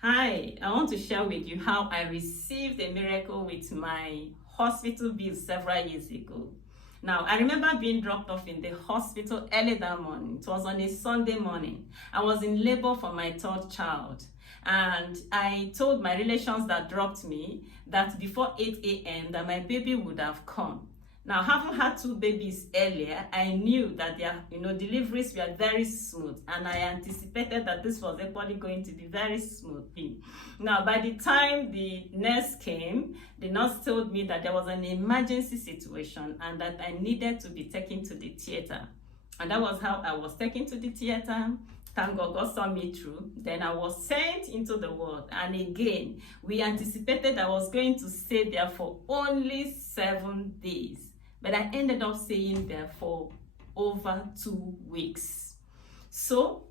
Hi, I want to share with you how I received a miracle with my hospital bill several years ago. Now, I remember being dropped off in the hospital early that morning. It was on a Sunday morning. I was in labor for my third child. And I told my relations that dropped me that before 8 a.m. that my baby would have come. Now, having had two babies earlier, I knew that their deliveries were very smooth, and I anticipated that this was equally going to be very smooth. Now, by the time the nurse came, the nurse told me that there was an emergency situation and that I needed to be taken to the theater. And that was how I was taken to the theater. Thank God, God saw me through. Then I was sent into the world. And again, we anticipated I was going to stay there for only 7 days. But I ended up staying there for over 2 weeks. So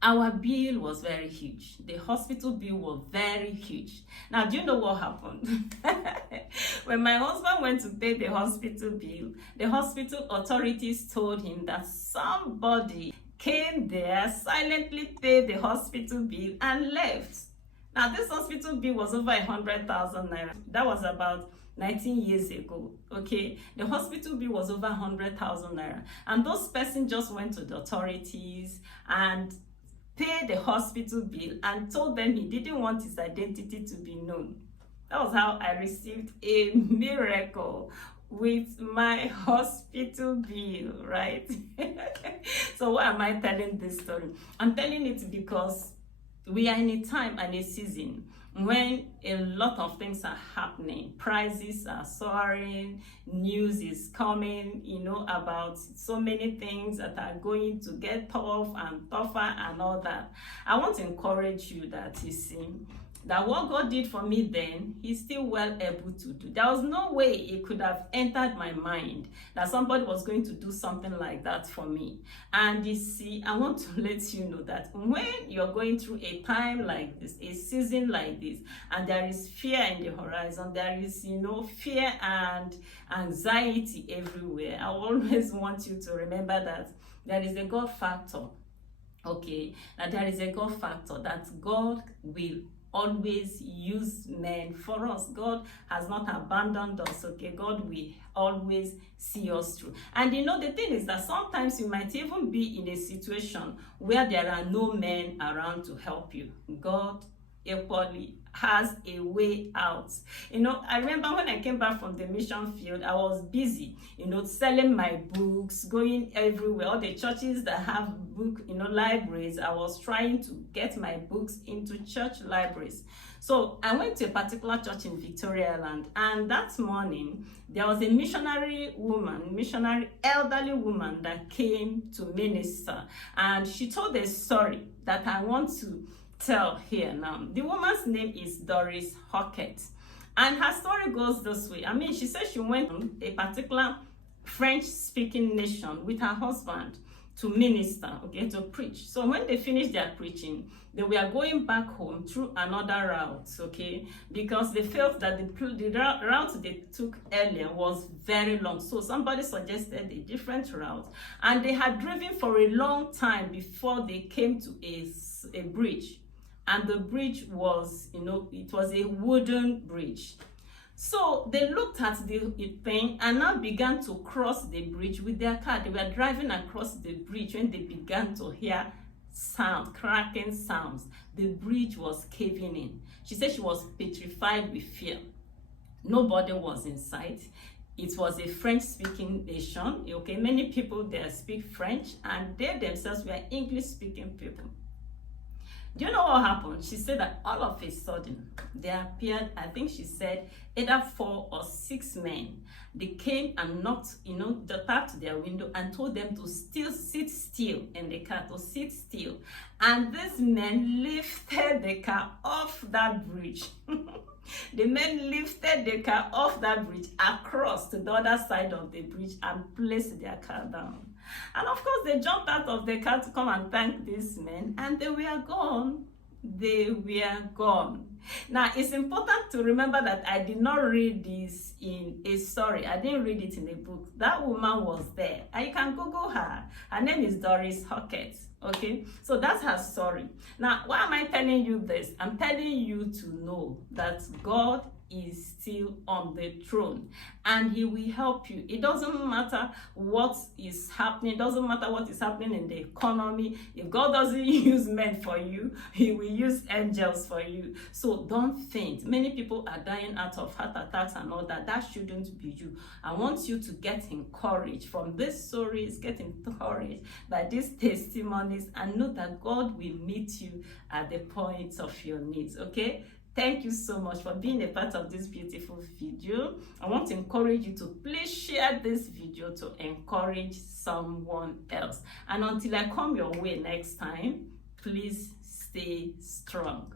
our bill was very huge. The hospital bill was very huge. Now, do you know what happened? When my husband went to pay the hospital bill, the hospital authorities told him that somebody came there, silently paid the hospital bill and left. Now, this hospital bill was over 100,000 naira. That was about 19 years ago, okay? The hospital bill was over 100,000 naira. And those person just went to the authorities and paid the hospital bill and told them he didn't want his identity to be known. That was how I received a miracle with my hospital bill, right? So why am I telling this story? I'm telling it because we are in a time and a season when a lot of things are happening. Prices are soaring, news is coming, about so many things that are going to get tough and tougher and all that. I want to encourage you that, you see, that what God did for me then, He's still well able to do. There was no way it could have entered my mind that somebody was going to do something like that for me. And you see, I want to let you know that when you're going through a time like this, a season like this, and there is fear in the horizon, there is, fear and anxiety everywhere, I always want you to remember that there is a God factor. Okay, that there is a God factor, that God will always use men for us. God has not abandoned us, okay? God will always see us through. And the thing is that sometimes you might even be in a situation where there are no men around to help you. God equally has a way out. I remember when I came back from the mission field, I was busy, selling my books, going everywhere. All the churches that have book, libraries, I was trying to get my books into church libraries. So I went to a particular church in Victoria Island, and that morning there was a missionary elderly woman that came to minister, and she told a story that I want to tell here now. The woman's name is Doris Hockett, and her story goes this way. She said she went to a particular French-speaking nation with her husband to minister, okay, to preach. So when they finished their preaching, they were going back home through another route, okay, because they felt that the route they took earlier was very long. So somebody suggested a different route, and they had driven for a long time before they came to a bridge. And the bridge was, it was a wooden bridge. So they looked at the thing and now began to cross the bridge with their car. They were driving across the bridge when they began to hear cracking sounds. The bridge was caving in. She said she was petrified with fear. Nobody was in sight. It was a French-speaking nation. Okay, many people there speak French, and they themselves were English-speaking people. Do you know what happened? She said that all of a sudden, there appeared, I think she said, either 4 or 6 men. They came and knocked, tapped their window and told them to sit still in the car, to sit still. And these men lifted the car off that bridge. The men lifted the car off that bridge across to the other side of the bridge and placed their car down. And of course, they jumped out of the car to come and thank these men, and they were gone. They were gone. Now, it's important to remember that I did not read this in a story. I didn't read it in a book. That woman was there. And you can Google her. Her name is Doris Hockett. Okay, so that's her story. Now, why am I telling you this? I'm telling you to know that God is still on the throne and he will help you. It doesn't matter what is happening. It doesn't matter what is happening in the economy. If God doesn't use men for you, he will use angels for you. So don't faint. Many people are dying out of heart attacks and all that. That shouldn't be you. I want you to get encouraged from these stories, get encouraged by these testimonies, and know that God will meet you at the point of your needs. Okay? Thank you so much for being a part of this beautiful video. I want to encourage you to please share this video to encourage someone else. And until I come your way next time, please stay strong.